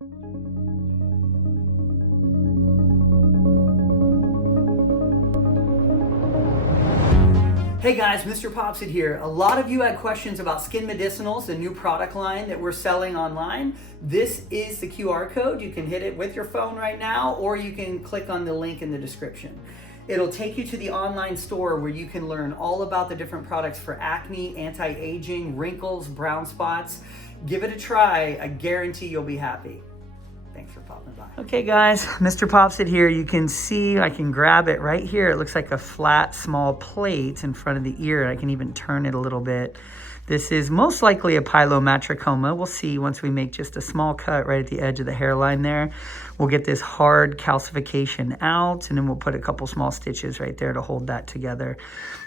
Hey guys, MrPopZit here. A lot of you had questions about Skin Medicinals, the new product line that we're selling online. This is the QR code. You can hit it with your phone right now, or you can click on the link in the description. It'll take you to the online store where you can learn all about the different products for acne, anti-aging, wrinkles, brown spots. Give it a try. I guarantee you'll be happy. Thanks for popping by. Okay guys, MrPopZit here. You can see I can grab it right here. It looks like a flat, small plate in front of the ear. I can even turn it a little bit. This is most likely a pilomatricoma. We'll see once we make just a small cut right at the edge of the hairline there. We'll get this hard calcification out, and then we'll put a couple small stitches right there to hold that together.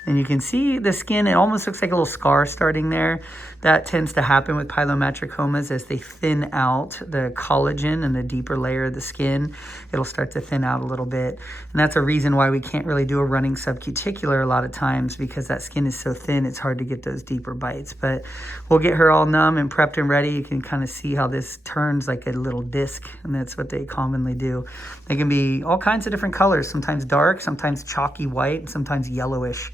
And you can see the skin, it almost looks like a little scar starting there. That tends to happen with pilomatricomas as they thin out the collagen and the deeper layer of the skin. It'll start to thin out a little bit. And that's a reason why we can't really do a running subcuticular a lot of times, because that skin is so thin, it's hard to get those deeper bites. But we'll get her all numb and prepped and ready. You can kind of see how this turns like a little disc, and that's what they commonly do. They can be all kinds of different colors, sometimes dark, sometimes chalky white, and sometimes yellowish.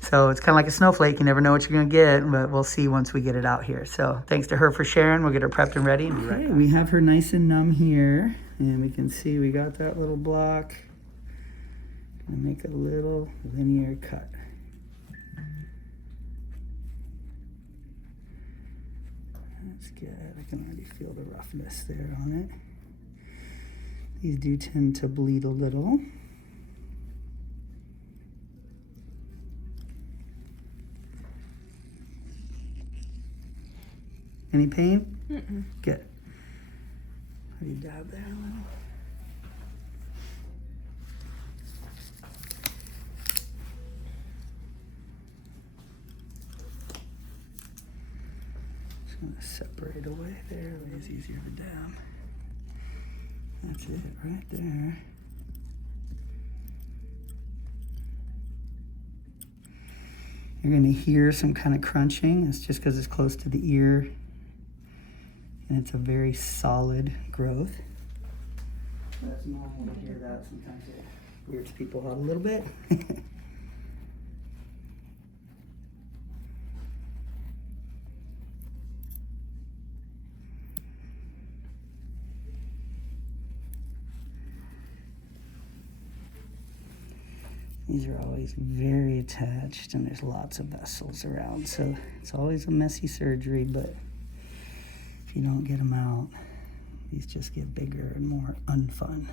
So it's kind of like a snowflake. You never know what you're going to get, but we'll see once we get it out here. So thanks to her for sharing. We'll get her prepped and ready and be right back. We have her nice and numb here, and we can see we got that little block. And make a little linear cut. That's good. I can already feel the roughness there on it. These do tend to bleed a little. Any pain? Mm-mm. Good. How do you dab there a little? Just gonna separate away there. It's easier to dab. That's it right there. You're gonna hear some kind of crunching. It's just because it's close to the ear. And it's a very solid growth. That's normal to hear that. Sometimes it weirds people out a little bit. These are always very attached, and there's lots of vessels around, so it's always a messy surgery, but if you don't get them out, these just get bigger and more unfun,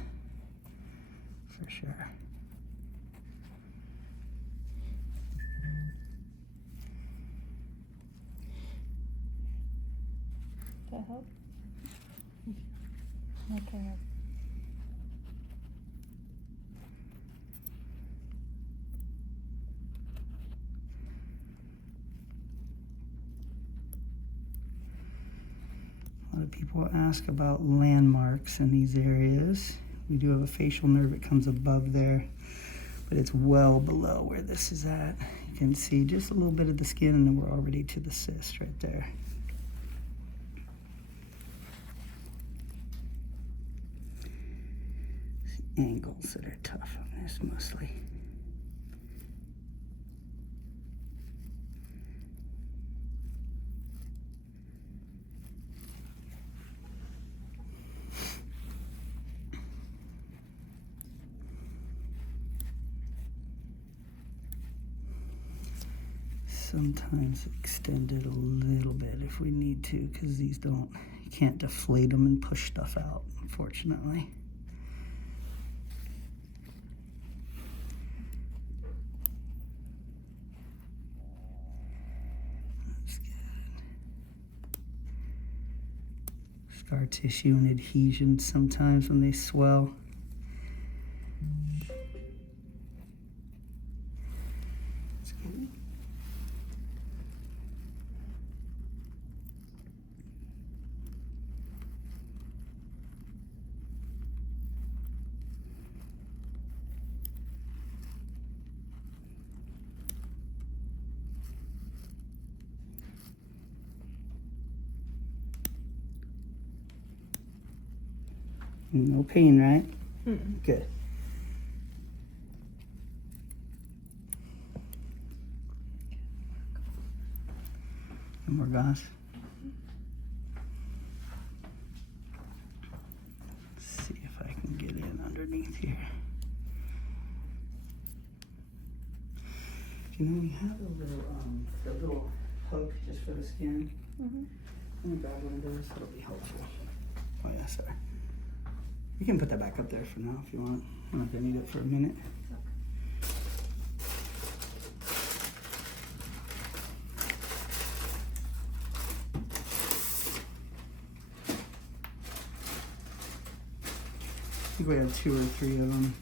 for sure. Does that help? Okay. A lot of people ask about landmarks in these areas. We do have a facial nerve that comes above there, but it's well below where this is at. You can see just a little bit of the skin, and then we're already to the cyst right there. It's the angles that are tough on this mostly. Sometimes extend it a little bit if we need to, because these don't, you can't deflate them and push stuff out, unfortunately. That's good. Scar tissue and adhesion sometimes when they swell. That's good. No pain, right? Good. No more gauze. Let's see if I can get in underneath here. You know, we have a little hook just for the skin. Let me grab one of those, that'll be helpful. Oh yeah, sorry. You can put that back up there for now if you want. I'm not gonna need it for a minute. I think we have 2 or 3 of them.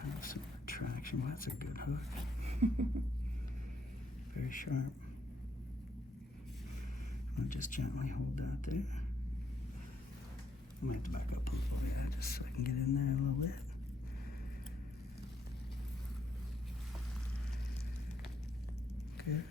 Have some retraction. Well, that's a good hook. Very sharp. I'll just gently hold that there. I might have to back up a little bit just so I can get in there a little bit. Good.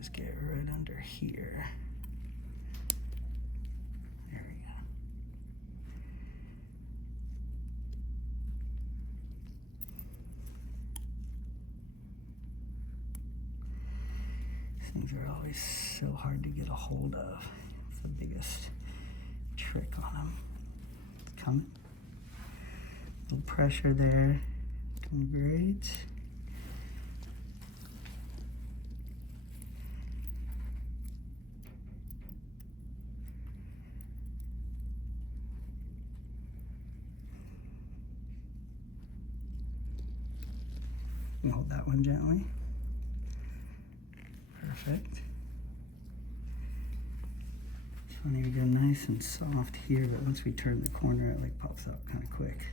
Is get right under here. There we go. These things are always so hard to get a hold of. It's the biggest trick on them. It's coming. A little pressure there. Doing great. You hold that one gently. Perfect. It's funny, we go nice and soft here, but once we turn the corner, it like pops up kind of quick.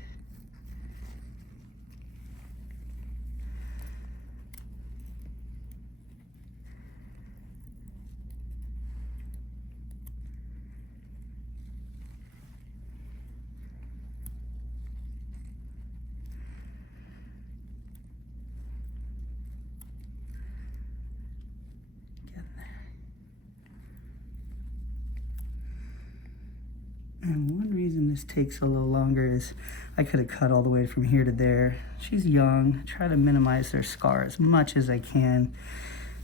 And one reason this takes a little longer is I could have cut all the way from here to there. She's young. I try to minimize their scar as much as I can.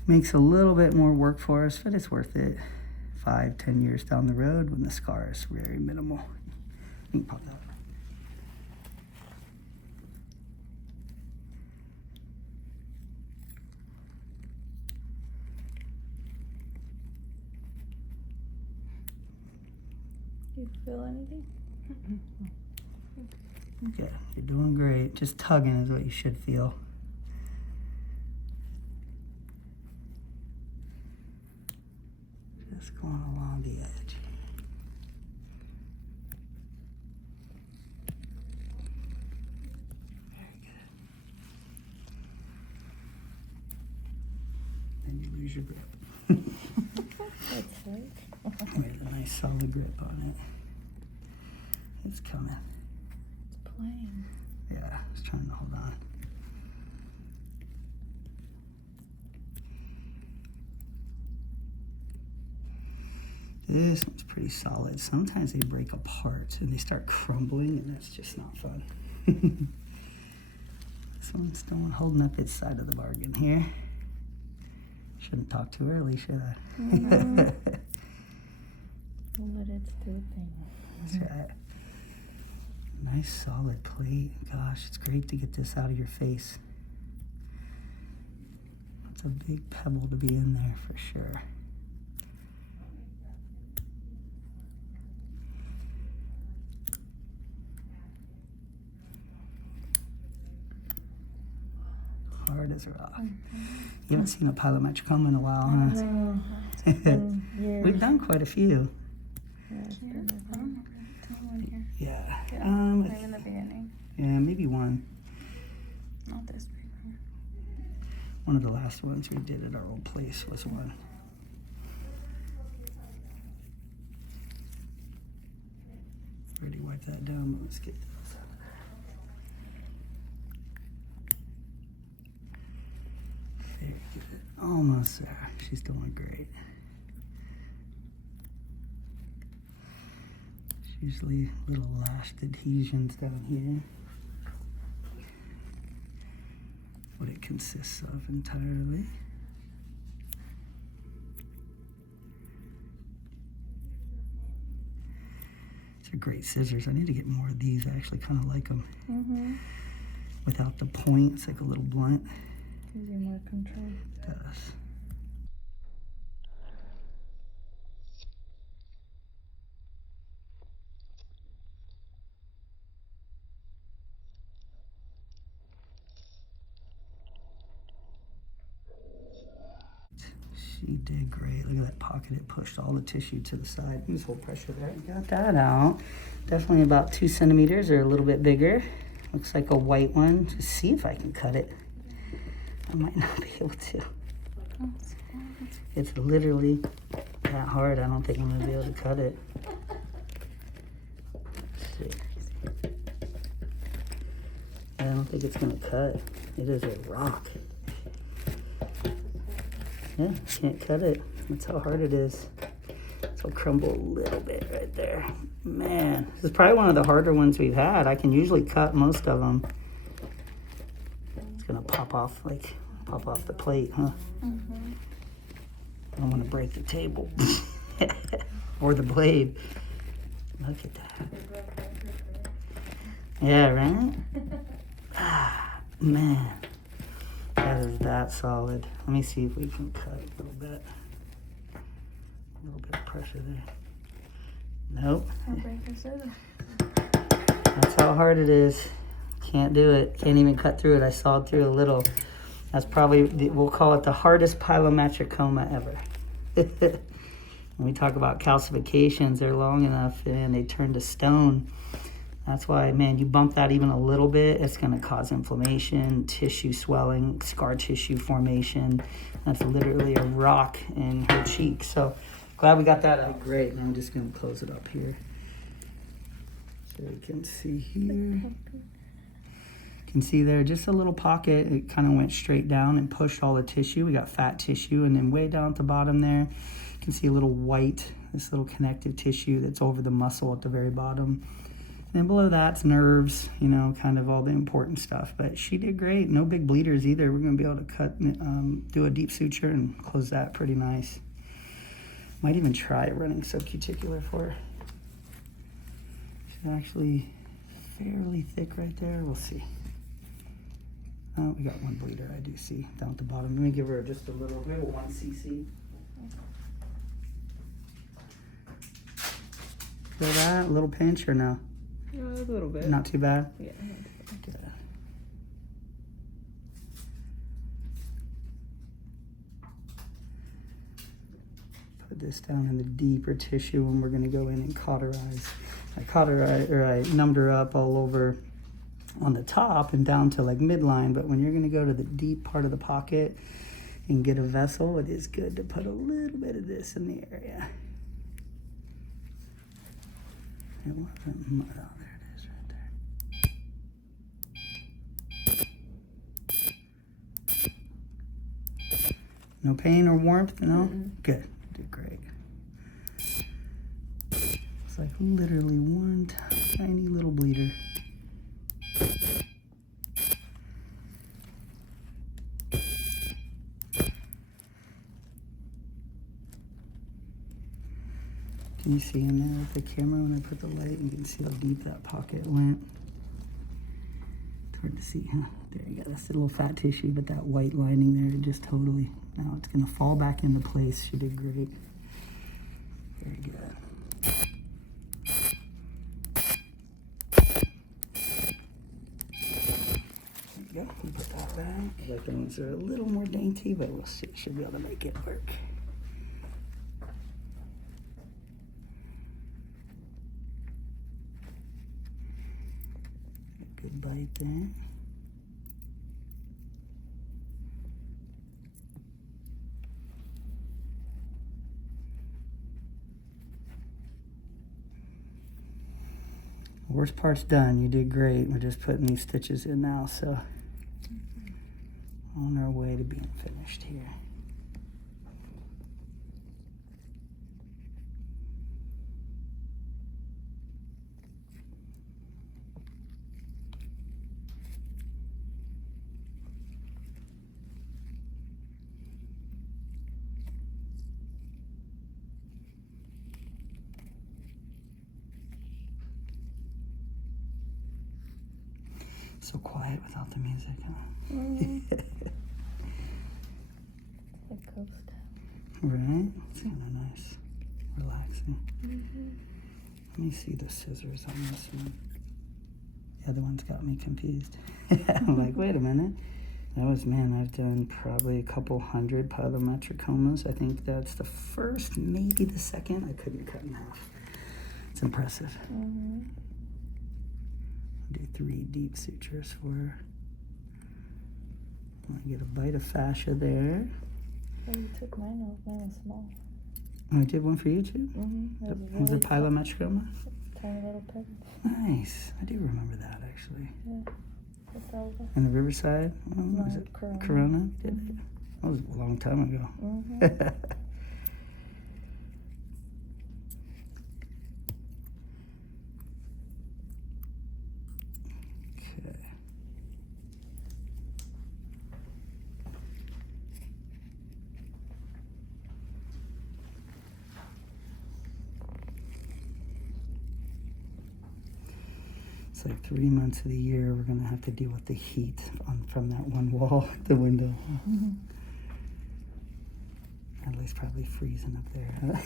Makes a little bit more work for us, but it's worth it. 5-10 years down the road when the scar is very minimal. You can pop that. Do you feel anything? Okay, you're doing great. Just tugging is what you should feel. Just going along the edge. Very good. Then you lose your grip. That's right. There's a nice solid grip on it. It's coming. It's playing. Yeah, I was trying to hold on. This one's pretty solid. Sometimes they break apart and they start crumbling, and that's just not fun. This one's still holding up its side of the bargain here. Shouldn't talk too early, should I? Let it do thing. That's right. Nice solid plate. Gosh, it's great to get this out of your face. It's a big pebble to be in there for sure. hard as a rock. Mhm. You haven't seen a pilomatricoma in a while, huh? No, it's been years. We've done quite a few. Yeah, it's been a I don't remember seeing one here. Yeah. Yeah, maybe in the beginning. Yeah, maybe one. Not this big one. One of the last ones we did at our old place was one. Already wiped that down, but let's get those out. Very good. Almost there. She's doing great. There's usually little lashed adhesions down here. What it consists of entirely. These are great scissors. I need to get more of these. I actually kind of like them. Mm-hmm. Without the point, it's like a little blunt. Gives you more control. It does. She did great. Look at that pocket. It pushed all the tissue to the side. Just hold pressure there. You got that out. Definitely about 2 centimeters or a little bit bigger. Looks like a white one. Just see if I can cut it. I might not be able to. It's literally that hard. I don't think I'm gonna be able to cut it. Let's see. I don't think it's gonna cut. It is a rock. Yeah, can't cut it. That's how hard it is. So it'll crumble a little bit right there. Man, this is probably one of the harder ones we've had. I can usually cut most of them. It's gonna pop off the plate, huh? Mm-hmm. I don't want to break the table or the blade. Look at that. Yeah, right? Ah, man. That is that solid. Let me see if we can cut a little bit. A little bit of pressure there. Nope. I'll break the scissors. That's how hard it is. Can't do it. Can't even cut through it. I sawed through a little. That's probably, we'll call it the hardest pilomatricoma ever. When we talk about calcifications, they're long enough and they turn to stone. That's why, man, you bump that even a little bit, it's going to cause inflammation, tissue swelling, scar tissue formation. That's literally a rock in her cheek. So glad we got that out great. And I'm just going to close it up here so you can see here. You can see there, just a little pocket. It kind of went straight down and pushed all the tissue. We got fat tissue, and then way down at the bottom there, you can see a little white, this little connective tissue that's over the muscle at the very bottom. And below that's nerves, you know, kind of all the important stuff. But she did great. No big bleeders either. We're going to be able to cut, do a deep suture and close that pretty nice. Might even try running subcuticular for her. She's actually fairly thick right there. We'll see. Oh, we got one bleeder I do see down at the bottom. Let me give her just a little, 1 cc. Feel that? A little pinch or no? A little bit. Not too bad? Yeah. Good. Put this down in the deeper tissue and we're going to go in and cauterize. I numbed her up all over on the top and down to like midline, but when you're going to go to the deep part of the pocket and get a vessel, it is good to put a little bit of this in the area. It wasn't mud. Oh, there it is right there. No pain or warmth? No? Good. Did great. It's like literally one tiny little bleeder. Can you see in there with the camera when I put the light? You can see how deep that pocket went. It's hard to see, huh? There you go. That's the little fat tissue, but that white lining there just totally, now it's going to fall back into place. She did great. Very good. There you go. Put that that. Like the ones that are a little more dainty, but we'll see. Should be able to make it work. Good bite there. Worst part's done. You did great. We're just putting these stitches in now, so on our way to being finished here. So quiet without the music, huh? It's like ghost town. Right? It's kind of nice. Relaxing. Let me see the scissors on this one. The other one's got me confused. I'm like, wait a minute. That was, man, I've done probably a couple hundred pilomatricomas. I think that's the first, maybe the second. I couldn't cut in half. It's impressive. Do 3 deep sutures for her. I get a bite of fascia there. Oh, you took mine off. Mine was small. I did one for you too? Was it pilomatricoma? Tiny little peg. Nice. I do remember that actually. Yeah. That's all. In the Riverside? No, Was it Corona. Corona? Did it? That was a long time ago. It's like 3 months of the year we're gonna have to deal with the heat from that one wall, the window. At least probably freezing up there. Huh?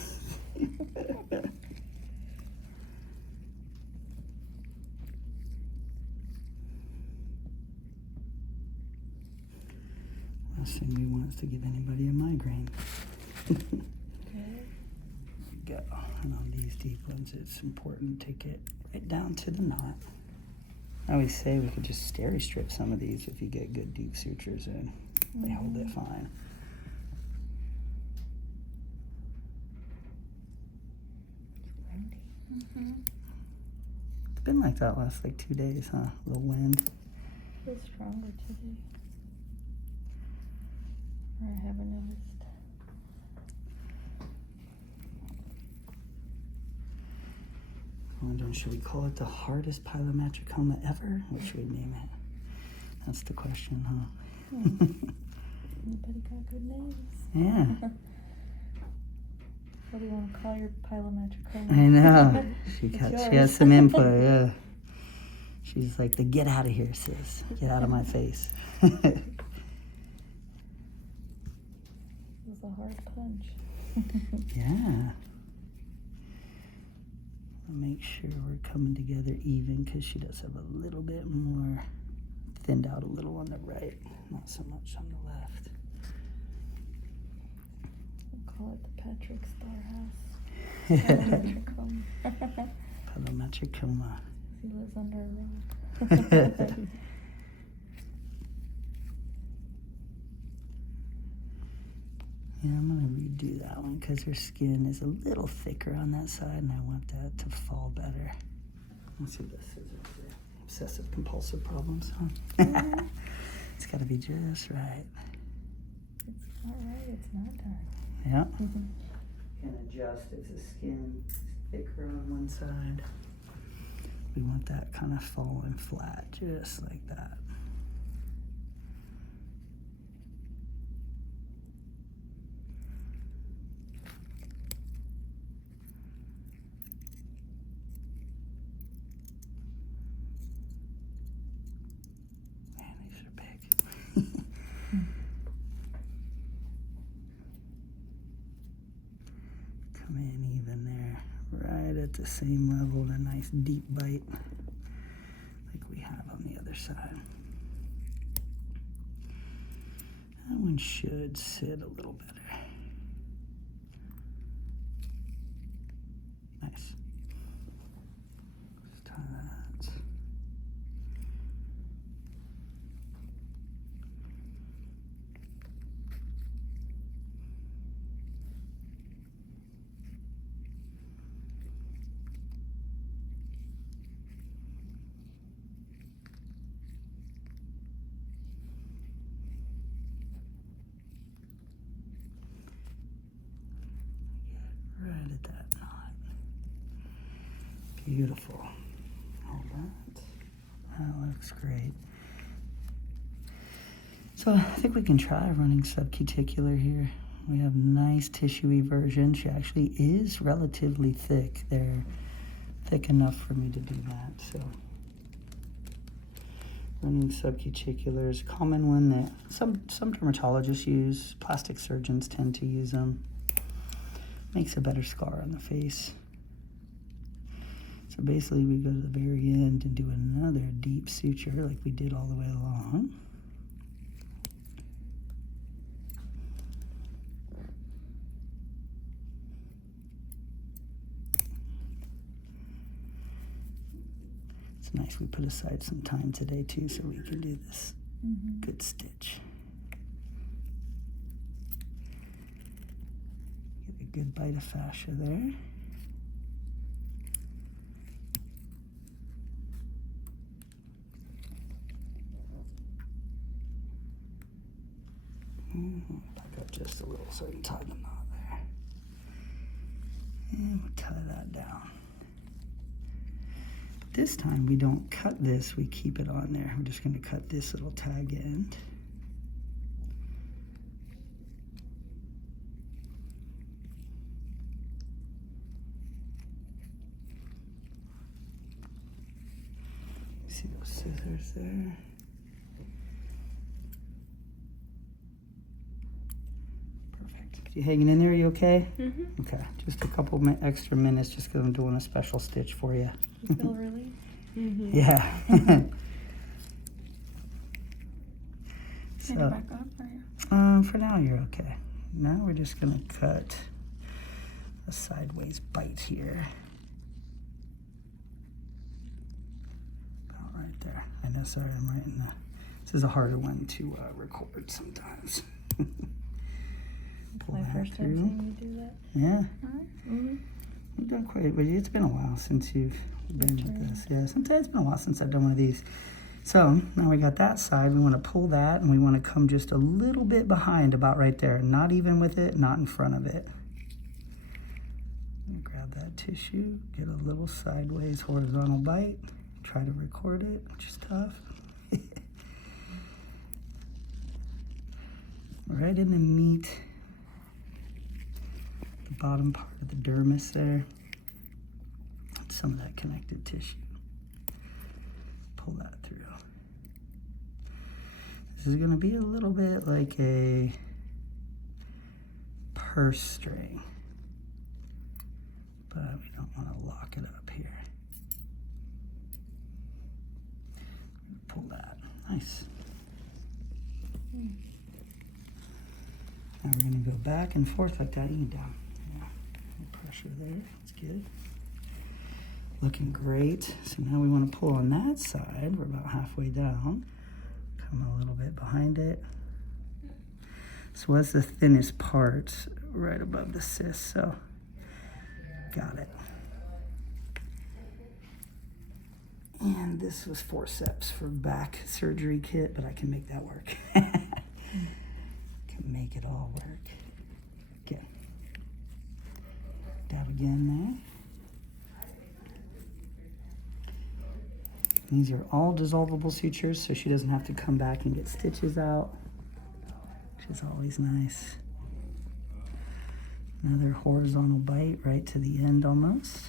Last thing we want is to give anybody a migraine. Go. And on these deep ones, it's important to get right down to the knot. I always say we could just steri strip some of these if you get good deep sutures in. They hold it fine. It's been like that last like 2 days, huh? A little wind. Feels stronger today. Or I haven't noticed. I wonder, should we call it the hardest pilomatricoma ever? What should we name it? That's the question, huh? Anybody got good names? Yeah. What do you want to call your pilomatricoma? I know. She It's has some input, yeah. She's like, the get out of here, sis. Get out of my face. It was a hard punch. Yeah. Make sure we're coming together even because she does have a little bit more thinned out a little on the right, not so much on the left. We'll call it the Patrick Star House. Pilomatricoma. Pilomatricoma. He lives under a rock. Yeah, I'm gonna redo that one because her skin is a little thicker on that side and I want that to fall better. Let's see the scissors there. Obsessive compulsive problems, huh? It's gotta be just right. It's not right, it's not done. Yeah. Can adjust if the skin is thicker on one side. We want that kind of falling flat, just like that. Come in even there, right at the same level, a nice deep bite like we have on the other side. That one should sit a little better. Nice. Let's tie that. Right at that knot. Beautiful. Hold that. That looks great. So I think we can try running subcuticular here. We have nice tissuey version. She actually is relatively thick. They're thick enough for me to do that. So running subcuticular is a common one that some dermatologists use. Plastic surgeons tend to use them. Makes a better scar on the face. So basically we go to the very end and do another deep suture like we did all the way along. It's nice we put aside some time today too so we can do this good stitch. Good bite of fascia there. Back up just a little so I can tie the knot there. And we'll tie that down. This time we don't cut this, we keep it on there. I'm just going to cut this little tag end. See those scissors there? Perfect. You hanging in there? You okay? Mm-hmm. Okay. Just a couple extra minutes just because I'm doing a special stitch for you. You feel relief? Mm-hmm. Yeah. Can you back up for you? For now, you're okay. Now we're just going to cut a sideways bite here. Right there. I know, sorry, I'm right in the... This is a harder one to record sometimes. Pull My that first time through. seeing you do that. Yeah. Mm-hmm. You've done quite... Well, it's been a while since you've been with this. Yeah, sometimes it's been a while since I've done one of these. So, now we got that side. We want to pull that, and we want to come just a little bit behind, about right there. Not even with it, not in front of it. Grab that tissue, get a little sideways horizontal bite. Try to record it, which is tough. Right in the meat, the bottom part of the dermis there. Some of that connective tissue. Pull that through. This is going to be a little bit like a purse string, but we don't want to lock it up here. Pull that. Nice. Now we're going to go back and forth like that. You can down. Yeah. No pressure there. That's good. Looking great. So now we want to pull on that side. We're about halfway down. Come a little bit behind it. So what's the thinnest part? Right above the cyst. So got it. And this was forceps for back surgery kit, but I can make that work. Can make it all work. Okay. Dab again there. These are all dissolvable sutures, so she doesn't have to come back and get stitches out, which is always nice. Another horizontal bite right to the end almost.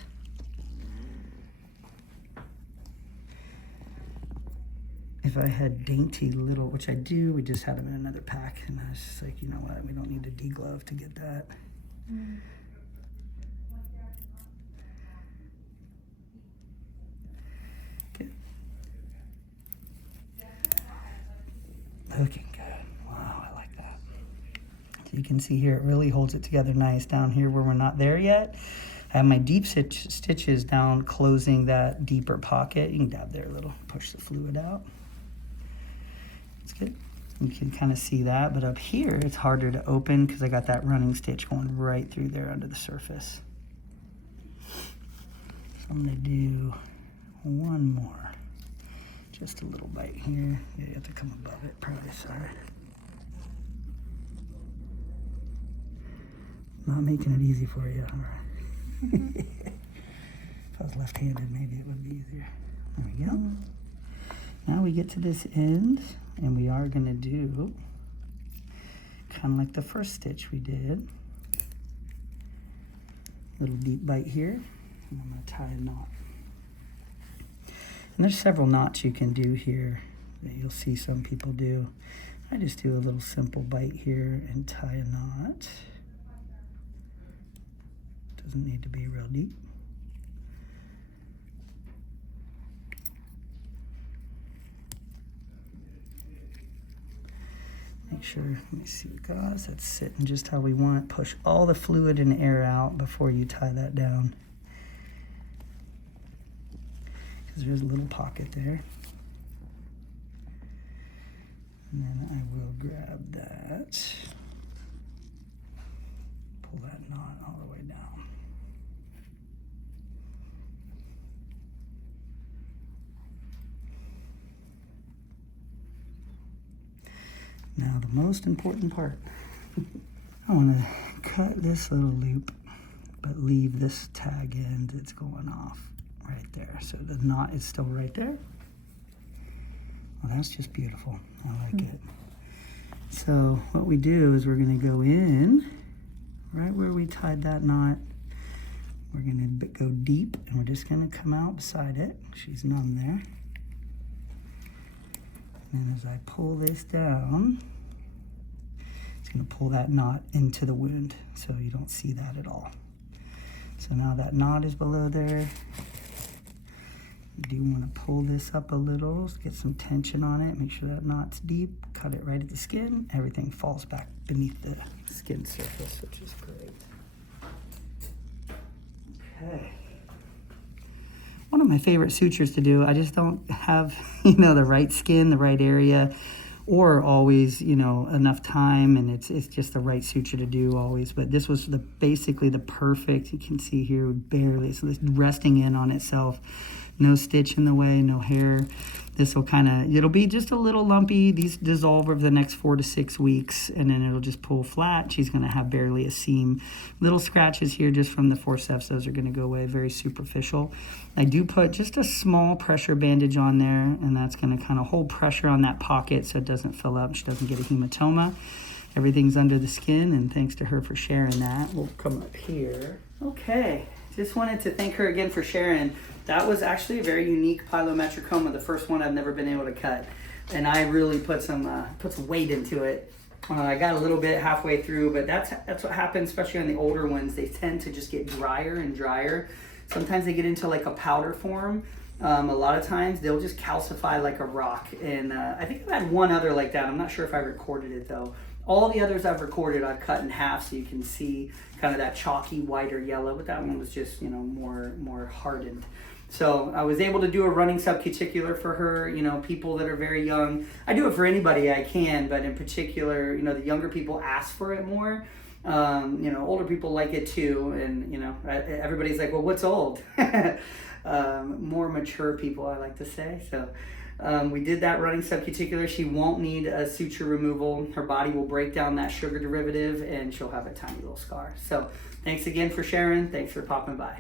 If I had dainty little, which I do, we just had them in another pack, and I was just like, you know what, we don't need to deglove to get that. Mm. Good. Looking good. Wow, I like that. So you can see here, it really holds it together nice down here where we're not there yet. I have my deep stitches down, closing that deeper pocket. You can dab there a little, push the fluid out. It's good. You can kind of see that, but up here it's harder to open because I got that running stitch going right through there under the surface. So I'm gonna do one more. Just a little bite here. Yeah, you have to come above it, probably, sorry. Not making it easy for you, all right. If I was left-handed, maybe it would be easier. There we go. Now we get to this end, and we are gonna do kind of like the first stitch we did. Little deep bite here, and I'm gonna tie a knot. And there's several knots you can do here that you'll see some people do. I just do a little simple bite here and tie a knot. Doesn't need to be real deep. Make sure, let me see, guys, that's sitting just how we want it. Push all the fluid and air out before you tie that down. Because there's a little pocket there. And then I will grab that, pull that knot all the way down. Now the most important part. I want to cut this little loop, but leave this tag end that's going off right there. So the knot is still right there. Well, that's just beautiful. I like it. So what we do is we're going to go in right where we tied that knot. We're going to go deep, and we're just going to come out beside it. She's numb there. And as I pull this down, it's going to pull that knot into the wound, so you don't see that at all. So now that knot is below there. You do want to pull this up a little, get some tension on it, make sure that knot's deep, cut it right at the skin. Everything falls back beneath the skin surface, which is great. Okay. One of my favorite sutures to do, I just don't have, the right skin, the right area, or always, enough time, and it's just the right suture to do always. But this was basically the perfect, you can see here, barely, so this resting in on itself. No stitch in the way, no hair. This will it'll be just a little lumpy. These dissolve over the next 4 to 6 weeks, and then it'll just pull flat. She's gonna have barely a seam. Little scratches here just from the forceps, those are gonna go away, very superficial. I do put just a small pressure bandage on there, and that's gonna kind of hold pressure on that pocket so it doesn't fill up, she doesn't get a hematoma. Everything's under the skin, and thanks to her for sharing that. We'll come up here. Okay, just wanted to thank her again for sharing. That was actually a very unique pilomatricoma, the first one I've never been able to cut. And I really put some weight into it. I got a little bit halfway through, but that's what happens, especially on the older ones. They tend to just get drier and drier. Sometimes they get into like a powder form. A lot of times they'll just calcify like a rock. And I think I've had one other like that. I'm not sure if I recorded it though. All the others I've recorded, I've cut in half so you can see kind of that chalky white or yellow, but that one was just, more hardened. So I was able to do a running subcuticular for her, people that are very young. I do it for anybody I can, but in particular, the younger people ask for it more. Older people like it too, and, everybody's like, well, what's old? More mature people, I like to say. So we did that running subcuticular. She won't need a suture removal. Her body will break down that sugar derivative, and she'll have a tiny little scar. So thanks again for sharing. Thanks for popping by.